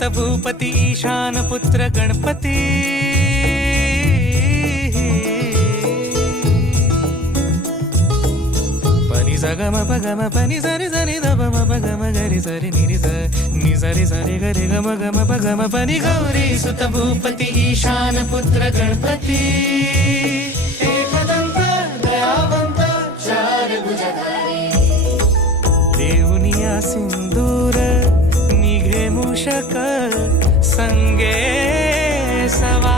అనంత భూపతి ఈశానపుత్ర గణపతి. పని సగమ పగమ పని సరి సరి దమ పగమ గరి సరి నిరి ని సరి సరి గరి గమ గమ పగమ పని గౌరీ సుత భూపతి ఈశానపుత్ర గణపతి. ఏకదంత దయావంత చారుభుజధారి దేవుని ఆ సింధూర నిఘే మూషకా savar.